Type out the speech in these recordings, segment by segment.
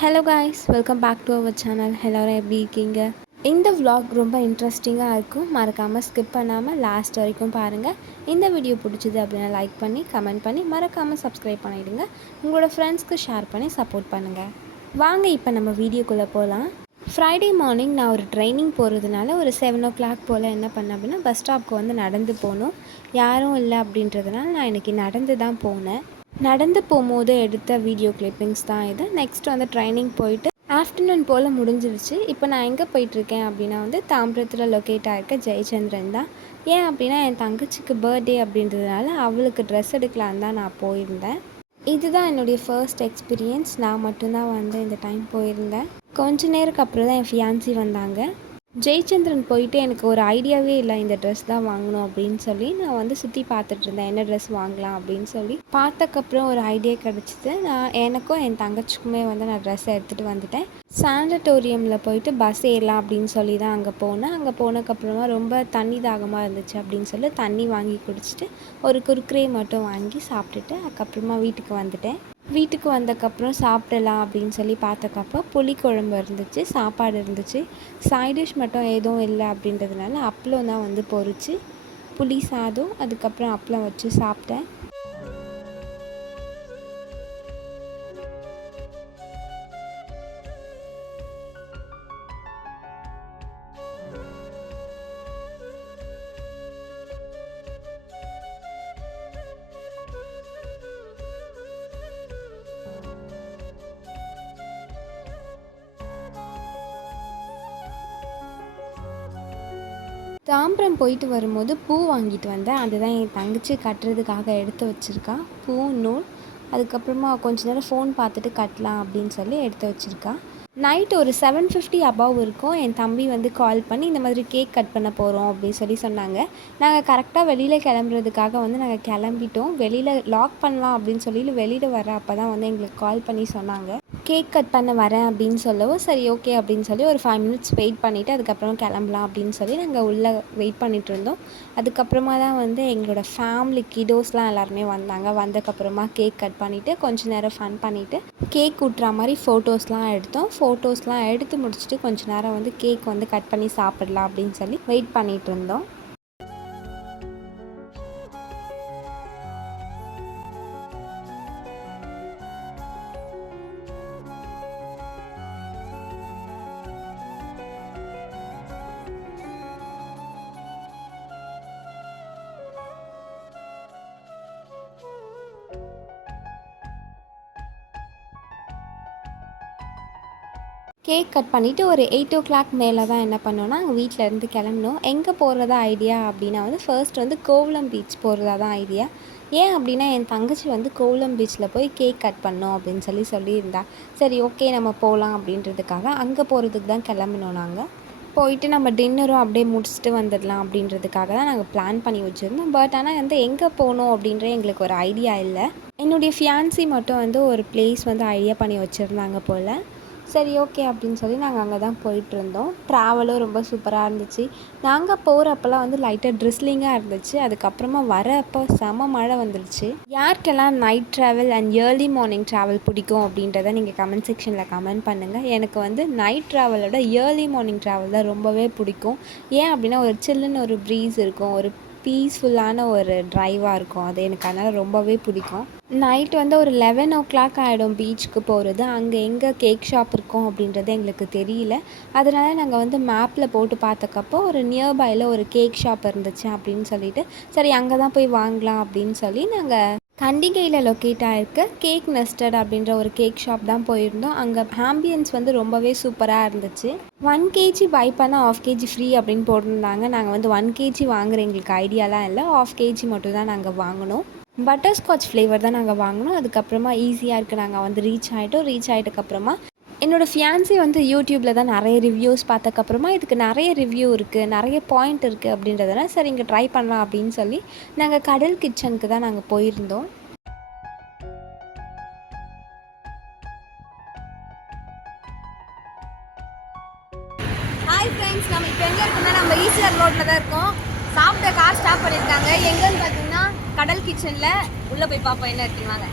Hello guys, welcome back to our channel. எல்லோரும் எப்படி இருக்கீங்க? இந்த vlog ரொம்ப இன்ட்ரெஸ்டிங்காக இருக்கும். மறக்காமல் ஸ்கிப் பண்ணாமல் லாஸ்ட் வரைக்கும் பாருங்கள். இந்த வீடியோ பிடிச்சிது அப்படின்னா லைக் பண்ணி கமெண்ட் பண்ணி மறக்காமல் சப்ஸ்கிரைப் பண்ணிவிடுங்க. உங்களோட ஃப்ரெண்ட்ஸ்க்கு ஷேர் பண்ணி சப்போர்ட் பண்ணுங்கள். வாங்க இப்போ நம்ம வீடியோக்குள்ளே போகலாம். ஃப்ரைடே மார்னிங் நான் ஒரு ட்ரைனிங் போகிறதுனால ஒரு 7 o'clock போல் என்ன பண்ணேன் அப்படின்னா பஸ் ஸ்டாப்க்கு வந்து நடந்து போகணும். யாரும் இல்லை அப்படின்றதுனால நான் இன்றைக்கி நடந்து தான் போனேன். நடந்து போகும்போது எடுத்த வீடியோ கிளிப்பிங்ஸ் தான் இது. நெக்ஸ்ட் வந்து ட்ரைனிங் போயிட்டு ஆஃப்டர்நூன் போல் முடிஞ்சிருச்சு. இப்போ நான் எங்கே போயிட்டுருக்கேன் அப்படின்னா வந்து தாம்பரத்தில் லொக்கேட் ஆகிருக்க ஜெயச்சந்திரன் தான். ஏன் அப்படின்னா என் தங்கச்சிக்கு பர்த்டே அப்படின்றதுனால அவளுக்கு ட்ரெஸ் எடுக்கலான்னு தான் நான் போயிருந்தேன். இதுதான் என்னுடைய ஃபர்ஸ்ட் எக்ஸ்பீரியன்ஸ். நான் மட்டும்தான் வந்து இந்த டைம் போயிருந்தேன். கொஞ்ச நேரத்துக்கு அப்புறம் தான் என் ஃபியான்சி வந்தாங்க. ஜெயச்சந்திரன் போயிட்டு எனக்கு ஒரு ஐடியாவே இல்லை இந்த ட்ரெஸ் தான் வாங்கணும் அப்படின்னு சொல்லி நான் வந்து சுற்றி பார்த்துட்ருந்தேன் என்ன ட்ரெஸ் வாங்கலாம் அப்படின்னு சொல்லி. பார்த்தக்கப்புறம் ஒரு ஐடியா கிடச்சிது. எனக்கும் என் தங்கச்சிக்குமே வந்து நான் ட்ரெஸ் எடுத்துகிட்டு வந்துட்டேன். சானிட்டோரியமில் போயிட்டு பஸ் ஏறலாம் அப்படின்னு சொல்லி தான் அங்கே போனேன். அங்கே போனதுக்கப்புறமா ரொம்ப தண்ணி தாகமாக இருந்துச்சு அப்படின்னு சொல்லி தண்ணி வாங்கி குடிச்சிட்டு ஒரு குர்குரே மட்டும் வாங்கி சாப்பிட்டுட்டு அதுக்கப்புறமா வீட்டுக்கு வந்துட்டேன். வீட்டுக்கு வந்ததுக்கப்புறம் சாப்பிடலாம் அப்படின்னு சொல்லி பார்த்தக்கப்போ புளிக்குழம்பு இருந்துச்சு, சாப்பாடு இருந்துச்சு. சைடிஷ் மட்டும் எதுவும் இல்லை அப்படின்றதுனால அப்பளம் தான் வந்து பொரிச்சு புளி சாதம் அதுக்கப்புறம் அப்பளம் வச்சு சாப்பிட்டேன். தாம்பரம் போயிட்டு வரும்போது பூ வாங்கிட்டு வந்தேன். அதுதான் என் தங்கச்சி கட்டுறதுக்காக எடுத்து வச்சுருக்கா. பூ, நூல், அதுக்கப்புறமா கொஞ்ச நேரம் ஃபோன் பார்த்துட்டு கட்டலாம் அப்படின்னு சொல்லி எடுத்து வச்சுருக்கா. நைட் ஒரு 7:50 அபவ் இருக்கும். என் தம்பி வந்து கால் பண்ணி இந்த மாதிரி கேக் கட் பண்ண போகிறோம் அப்படின்னு சொல்லி சொன்னாங்க. நாங்கள் கரெக்டாக வெளியில் கிளம்புறதுக்காக வந்து நாங்கள் கிளம்பிட்டோம். வெளியில் லாக் பண்ணலாம் அப்படின்னு சொல்லி வெளியில் வர அப்போ தான் வந்து எங்களுக்கு கால் பண்ணி சொன்னாங்க கேக் கட் பண்ண வரேன் அப்படின்னு சொல்லவும் சரி ஓகே அப்படின்னு சொல்லி ஒரு 5 minutes வெயிட் பண்ணிவிட்டு அதுக்கப்புறம் கிளம்பலாம் அப்படின்னு சொல்லி நாங்கள் உள்ளே வெயிட் பண்ணிகிட்டு இருந்தோம். அதுக்கப்புறமா தான் வந்து எங்களோட ஃபேமிலி கிடோஸ்லாம் எல்லாருமே வந்தாங்க. வந்ததுக்கப்புறமா கேக் கட் பண்ணிவிட்டு கொஞ்சம் நேரம் ஃபன் பண்ணிவிட்டு கேக் ஊட்டுற மாதிரி ஃபோட்டோஸ்லாம் எடுத்தோம். ஃபோட்டோஸ்லாம் எடுத்து முடிச்சுட்டு கொஞ்சம் நேரம் வந்து கேக் வந்து கட் பண்ணி சாப்பிடலாம் அப்படின்னு சொல்லி வெயிட் பண்ணிகிட்டு இருந்தோம். கேக் கட் பண்ணிவிட்டு ஒரு 8 o'clock மேலே தான் என்ன பண்ணோன்னா அங்கே வீட்டிலேருந்து கிளம்புனோம். எங்கே போகிறதா ஐடியா அப்படின்னா வந்து ஃபர்ஸ்ட் வந்து கோவளம் பீச் போகிறதா தான் ஐடியா. ஏன் அப்படின்னா என் தங்கச்சி வந்து கோவளம் பீச்சில் போய் கேக் கட் பண்ணோம் அப்படின்னு சொல்லியிருந்தா. சரி ஓகே நம்ம போகலாம் அப்படின்றதுக்காக அங்கே போகிறதுக்கு தான் கிளம்பினோம். நாங்கள் போயிட்டு நம்ம டின்னரும் அப்படியே முடிச்சுட்டு வந்துடலாம் அப்படின்றதுக்காக தான் நாங்கள் பிளான் பண்ணி வச்சுருந்தோம். பட் ஆனால் வந்து எங்கே போகணும் அப்படின்ற எங்களுக்கு ஒரு ஐடியா இல்லை. என்னுடைய ஃபியான்சி மட்டும் வந்து ஒரு பிளேஸ் வந்து ஐடியா பண்ணி வச்சுருந்தாங்க போல். சரி ஓகே அப்படின்னு சொல்லி நாங்கள் அங்கே தான் போயிட்டுருந்தோம். ட்ராவலும் ரொம்ப சூப்பராக இருந்துச்சு. நாங்கள் போகிறப்பெல்லாம் வந்து லைட்டாக ட்ரிஸ்லிங்காக இருந்துச்சு. அதுக்கப்புறமா வரப்போ செம மழை வந்துடுச்சு. யாருக்கெல்லாம் night travel and early morning travel பிடிக்கும் அப்படின்றத நீங்கள் கமெண்ட் செக்ஷனில் கமெண்ட் பண்ணுங்கள். எனக்கு வந்து நைட் ட்ராவலோட ஏர்லி மார்னிங் ட்ராவல் தான் ரொம்பவே பிடிக்கும். ஏன் அப்படின்னா ஒரு சில்லுன்னு ஒரு ப்ரீஸ் இருக்கும், ஒரு பீஸ்ஃபுல்லான ஒரு ட்ரைவாக இருக்கும். அது எனக்கு அதனால் ரொம்பவே பிடிக்கும். நைட் வந்து ஒரு 11 o'clock ஆகிடும் பீச்சுக்கு போகிறது. அங்கே எங்கே கேக் ஷாப் இருக்கும் அப்படின்றது எங்களுக்கு தெரியல. அதனால் நாங்கள் வந்து மேப்பில் போட்டு பார்த்தக்கப்போ ஒரு நியர்பையில் ஒரு கேக் ஷாப் இருந்துச்சு அப்படின்னு சொல்லிட்டு சரி அங்கே தான் போய் வாங்கலாம் அப்படின்னு சொல்லி நாங்கள் கண்டிகையில் லொக்கேட் ஆகிருக்க கேக் நெஸ்டட் அப்படின்ற ஒரு கேக் ஷாப் தான் போயிருந்தோம். அங்கே ஆம்பியன்ஸ் வந்து ரொம்பவே சூப்பராக இருந்துச்சு. 1 kg பை பண்ணால் 1/2 kg ஃப்ரீ அப்படின்னு போட்டிருந்தாங்க. நாங்கள் வந்து 1 kg வாங்குகிற எங்களுக்கு ஐடியாலாம் இல்லை. 1/2 kg மட்டும் தான் நாங்கள் வாங்கினோம். பட்டர்ஸ்காட்ச் ஃப்ளேவர் தான் நாங்கள் வாங்கினோம். அதுக்கப்புறமா ஈஸியாக இருக்குது. நாங்கள் வந்து ரீச் ஆகிட்டதுக்கப்புறமா என்னோடய ஃபியான்சி வந்து யூடியூப்பில் தான் நிறைய ரிவ்யூஸ் பார்த்ததுக்கப்புறமா இதுக்கு நிறைய ரிவ்யூ இருக்குது, நிறைய பாயிண்ட் இருக்குது அப்படின்றதுனால சரி இங்கே ட்ரை பண்ணலாம் அப்படின்னு சொல்லி நாங்கள் கடல் கிச்சனுக்கு தான் நாங்கள் போயிருந்தோம். ஹாய் ஃப்ரெண்ட்ஸ், நம்ம இப்போ எங்கே இருக்கோம்னா நம்ம ஈசிஆர் ரோட்டில் தான் இருக்கோம். சாப்பிட்ட கார் ஸ்டாப் பண்ணியிருக்காங்க. எங்கன்னு பார்த்தீங்கன்னா கடல் கிச்சனில். உள்ளே போய் பார்ப்போம் என்ன இருக்குன்னு. வாங்க.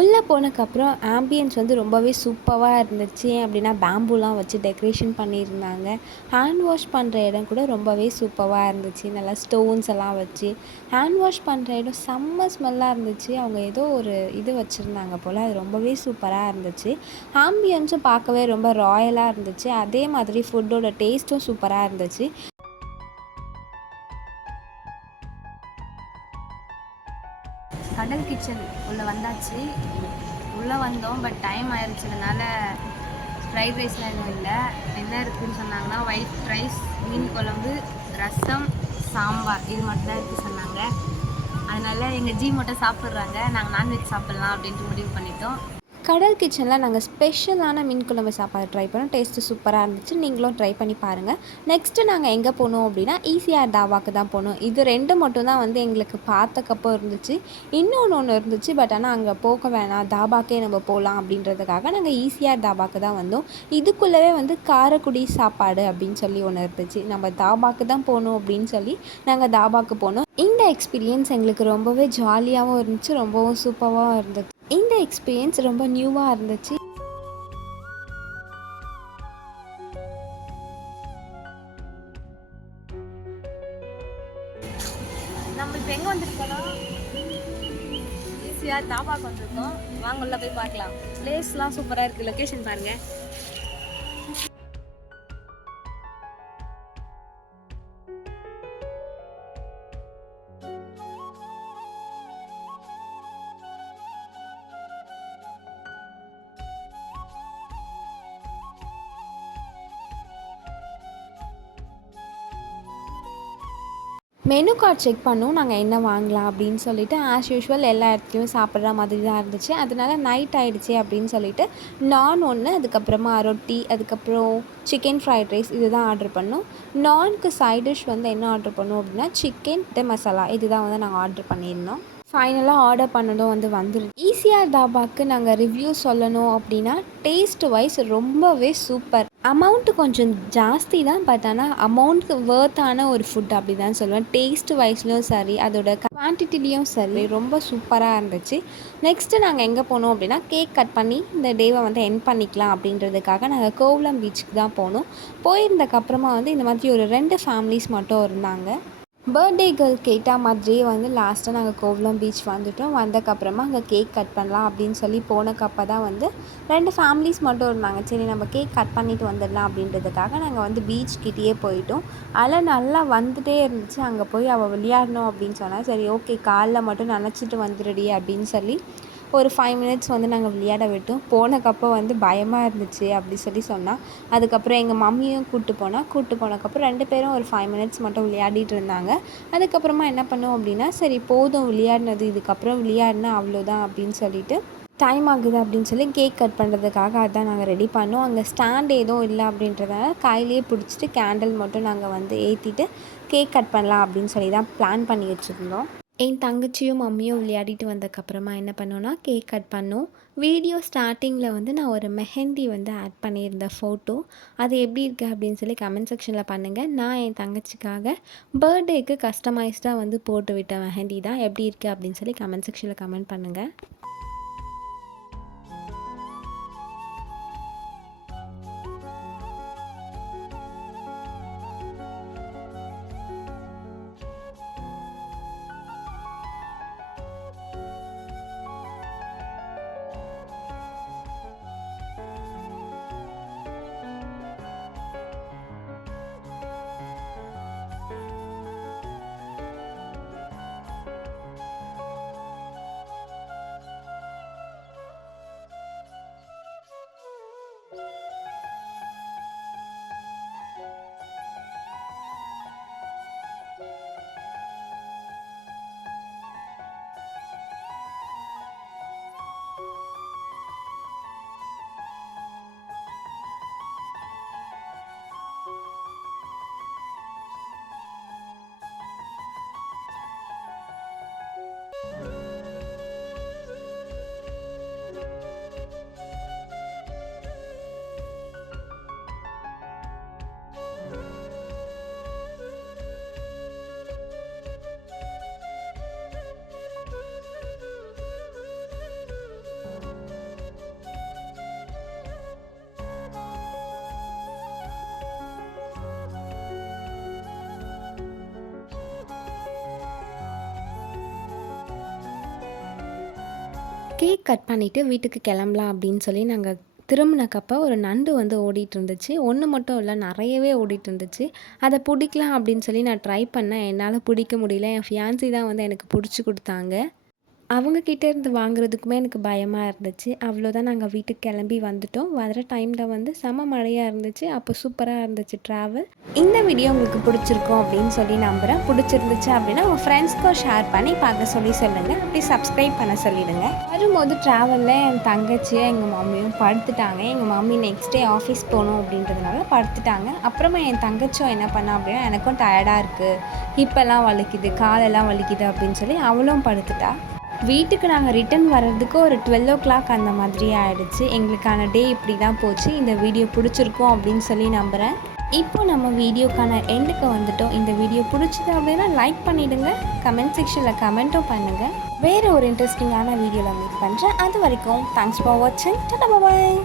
உள்ளே போனதுக்கப்புறம் ஆம்பியன்ஸ் வந்து ரொம்பவே சூப்பராக இருந்துச்சு. ஏன் அப்படின்னா பேம்பூலாம் வச்சு டெக்கரேஷன் பண்ணியிருந்தாங்க. ஹேண்ட் வாஷ் பண்ணுற இடம் கூட ரொம்பவே சூப்பராக இருந்துச்சு. நல்லா ஸ்டோன்ஸ் எல்லாம் வச்சு ஹேண்ட் வாஷ் பண்ணுற இடம் செம்ம ஸ்மெல்லாக இருந்துச்சு. அவங்க ஏதோ ஒரு இது வச்சுருந்தாங்க போல், அது ரொம்பவே சூப்பராக இருந்துச்சு. ஆம்பியன்ஸும் பார்க்கவே ரொம்ப ராயலாக இருந்துச்சு. அதே மாதிரி ஃபுட்டோட டேஸ்ட்டும் சூப்பராக இருந்துச்சு. கடல் கிச்சன் உள்ளே வந்தாச்சு. உள்ளே வந்தோம், பட் டைம் ஆயிடுச்சதுனால ஃப்ரைட் ரைஸ்லாம் எதுவும் இல்லை. என்ன இருக்குதுன்னு சொன்னாங்கன்னா ஒயிட் ரைஸ், மீன் குழம்பு, ரசம், சாம்பார், இது மட்டும் தான் இருக்குது சொன்னாங்க. அதனால் எங்கள் ஜி மட்டும் சாப்பிட்றாங்க, நாங்கள் நான்வெஜ் சாப்பிட்லாம் அப்படின்ட்டு முடிவு பண்ணிட்டோம். கடல் கிச்சனில் நாங்கள் ஸ்பெஷலான மீன் குழம்பு சாப்பாடு ட்ரை பண்ணோம். டேஸ்ட்டு சூப்பராக இருந்துச்சு. நீங்களும் ட்ரை பண்ணி பாருங்கள். நெக்ஸ்ட்டு நாங்கள் எங்கே போனோம் அப்படின்னா ஈசிஆர் தாபாக்கு தான் போனோம். இது 2 மட்டும் தான் வந்து எங்களுக்கு பார்த்தக்கப்போ இருந்துச்சு. ஒன்று இருந்துச்சு, பட் ஆனால் அங்கே போக வேணாம், தாபாக்கே நம்ம போகலாம் அப்படின்றதுக்காக நாங்கள் ஈசிஆர் தாபாக்கு தான் வந்தோம். இதுக்குள்ளவே வந்து காரக்குடி சாப்பாடு அப்படின்னு சொல்லி ஒன்று இருந்துச்சு. நம்ம தாபாக்கு தான் போகணும் அப்படின்னு சொல்லி நாங்கள் தாபாக்கு போனோம். இந்த எக்ஸ்பீரியன்ஸ் எங்களுக்கு ரொம்பவே ஜாலியாகவும் இருந்துச்சு, ரொம்பவும் சூப்பராகவும் இருந்துச்சு. இந்த எக்ஸ்பீரியன்ஸ் ரொம்ப நியூவாக இருந்துச்சு. நம்ம இப்போ எங்கே வந்துருக்கோம்னா ஈஸியாக தாபாக்கு வந்திருக்கோம். வாங்க உள்ள போய் பார்க்கலாம். பிளேஸ்லாம் சூப்பராக இருக்குது. லொக்கேஷன் பாருங்கள். மெனு கார்ட் செக் பண்ணோம் நாங்கள் என்ன வாங்கலாம் அப்படின்னு சொல்லிட்டு. ஆஸ் யூஷுவல் எல்லா இடத்துலையும் சாப்பிட்ற மாதிரி தான் இருந்துச்சு. அதனால நைட் ஆகிடுச்சி அப்படின்னு சொல்லிட்டு நான் ஒன்று, அதுக்கப்புறமா ரொட்டி, அதுக்கப்புறம் சிக்கன் ஃப்ரைட் ரைஸ் இது தான் ஆர்டர் பண்ணோம். நான்க்கு சைட் டிஷ் வந்து என்ன ஆர்டர் பண்ணோம் அப்படின்னா சிக்கன் மசாலா இது தான் வந்து நாங்கள் ஆர்டர் பண்ணியிருந்தோம். ஃபைனலாக ஆர்டர் பண்ணதும் வந்து வந்துருச்சு. ஈசிஆர் தாபாக்கு நாங்கள் ரிவ்யூ சொல்லணும் அப்படின்னா டேஸ்ட் வைஸ் ரொம்பவே சூப்பர். அமௌண்ட்டு கொஞ்சம் ஜாஸ்தி தான், பட் ஆனால் அமௌண்ட்டுக்கு வேர்த்தான ஒரு ஃபுட் அப்படி தான் சொல்லுவேன். டேஸ்ட் வைஸ்லையும் சரி, அதோட குவான்டிட்டிலையும் சரி ரொம்ப சூப்பராக இருந்துச்சு. நெக்ஸ்ட்டு நாங்கள் எங்கே போனோம் அப்படின்னா கேக் கட் பண்ணி இந்த டேவை வந்து எண்ட் பண்ணிக்கலாம் அப்படின்றதுக்காக நாங்கள் கோவளம் பீச்சுக்கு தான் போனோம். போயிருந்தக்கப்புறமா வந்து இந்த மாதிரி ஒரு 2 ஃபேமிலிஸ் மட்டும் இருந்தாங்க. பர்த்டே கேர்ள் கேட்ட மாதிரியே வந்து லாஸ்ட்டாக நாங்கள் கோவளம் பீச் வந்துவிட்டோம். வந்தக்கப்புறமா அங்கே கேக் கட் பண்ணலாம் அப்படின்னு சொல்லி போனக்கப்போ தான் வந்து 2 ஃபேமிலிஸ் மட்டும் இருந்தாங்க. சரி நம்ம கேக் கட் பண்ணிவிட்டு வந்துடலாம் அப்படின்றதுக்காக நாங்கள் வந்து பீச் கிட்டேயே போயிட்டோம். அலை நல்லா வந்துகிட்டே இருந்துச்சு. அங்கே போய் அவள் விளையாடணும் அப்படின்னு சொன்னால் சரி ஓகே காலில் மட்டும் நனைச்சிட்டு வந்துடுடி அப்படின்னு சொல்லி ஒரு 5 மினிட்ஸ் வந்து நாங்கள் விளையாட விட்டோம். போனக்கப்போ வந்து பயமாக இருந்துச்சு அப்படி சொல்லி சொன்னால். அதுக்கப்புறம் எங்கள் மம்மியும் கூப்பிட்டு போனக்கப்புறம் 2 பேரும் ஒரு 5 மினிட்ஸ் மட்டும் விளையாடிட்டு இருந்தாங்க. அதுக்கப்புறமா என்ன பண்ணோம் அப்படின்னா சரி போதும் விளையாடினது, இதுக்கப்புறம் விளையாடினா அவ்வளோதான் அப்படின்னு சொல்லிட்டு டைம் ஆகுது அப்படின்னு சொல்லி கேக் கட் பண்ணுறதுக்காக அதான் நாங்கள் ரெடி பண்ணோம். அங்கே ஸ்டாண்ட் எதுவும் இல்லை அப்படின்றதால கையிலேயே பிடிச்சிட்டு கேண்டில் மட்டும் நாங்கள் வந்து ஏற்றிட்டு கேக் கட் பண்ணலாம் அப்படின்னு சொல்லி தான் பிளான் பண்ணி வச்சுருந்தோம். என் தங்கச்சியும் மம்மியும் விளையாடிட்டு வந்ததுக்கப்புறமா என்ன பண்ணோன்னா கேக் கட் பண்ணோம். வீடியோ ஸ்டார்டிங்கில் வந்து நான் ஒரு மெஹந்தி வந்து ஆட் பண்ணியிருந்தேன் ஃபோட்டோ. அது எப்படி இருக்குது அப்படின்னு சொல்லி கமெண்ட் செக்ஷனில் பண்ணுங்கள். நான் என் தங்கச்சிக்காக பர்த்டேக்கு கஸ்டமைஸ்டாக வந்து போட்டு விட்ட மெஹந்தி தான். எப்படி இருக்குது அப்படின்னு சொல்லி கமெண்ட் செக்ஷனில் கமெண்ட் பண்ணுங்கள். கேக் கட் பண்ணிவிட்டு வீட்டுக்கு கிளம்பலாம் அப்படின்னு சொல்லி நாங்கள் திரும்பினக்கப்போ ஒரு நண்டு வந்து ஓடிட்டு இருந்துச்சு. ஒன்று மட்டும் இல்லை, நிறையவே ஓடிட்டு இருந்துச்சு. அதை பிடிக்கலாம் அப்படின்னு சொல்லி நான் ட்ரை பண்ணேன். என்னால் பிடிக்க முடியல. என் ஃபியான்சி தான் வந்து எனக்கு பிடிச்சி கொடுத்தாங்க. அவங்க கிட்ட இருந்து வாங்குறதுக்குமே எனக்கு பயமாக இருந்துச்சு. அவ்வளோதான், நாங்கள் வீட்டுக்கு கிளம்பி வந்துட்டோம். வர டைமில் வந்து செம மழையாக இருந்துச்சு. அப்போ சூப்பராக இருந்துச்சு ட்ராவல். இந்த வீடியோ உங்களுக்கு பிடிச்சிருக்கும் அப்படின்னு சொல்லி நம்புகிறேன். பிடிச்சிருந்துச்சு அப்படின்னா உங்கள் ஃப்ரெண்ட்ஸ்க்கும் ஷேர் பண்ணி பார்க்க சொல்லி சொல்லுங்கள். அப்படி சப்ஸ்கிரைப் பண்ண சொல்லிடுங்க. வரும்போது ட்ராவலில் என் தங்கச்சியும் எங்கள் மம்மியும் படுத்துட்டாங்க. எங்கள் மம்மி நெக்ஸ்ட் டே ஆஃபீஸ் போகணும் அப்படின்றதுனால படுத்துட்டாங்க. அப்புறமா என் தங்கச்சியும் என்ன பண்ணா அப்படின்னா, எனக்கும் டயர்டாக இருக்குது, ஹிப்பெல்லாம் வலிக்குது, காலெல்லாம் வலிக்குது அப்படின்னு சொல்லி அவளும் படுத்துட்டா. வீட்டுக்கு நாங்கள் ரிட்டன் வர்றதுக்கு ஒரு 12 o'clock அந்த மாதிரி ஆகிடுச்சு. எங்களுக்கான டே இப்படி தான் போச்சு. இந்த வீடியோ பிடிச்சிருக்கும் அப்படின்னு சொல்லி நம்புகிறேன். இப்போ நம்ம வீடியோக்கான எண்டுக்கு வந்துட்டோம். இந்த வீடியோ பிடிச்சது அப்படின்னா லைக் பண்ணிவிடுங்க. கமெண்ட் செக்ஷனில் கமெண்ட்டும் பண்ணுங்கள். வேறு ஒரு இன்ட்ரெஸ்டிங்கான வீடியோவில் மீட் பண்ணுறேன். அது வரைக்கும் தேங்க்ஸ் ஃபார் வாட்சிங். டாடா பாய்.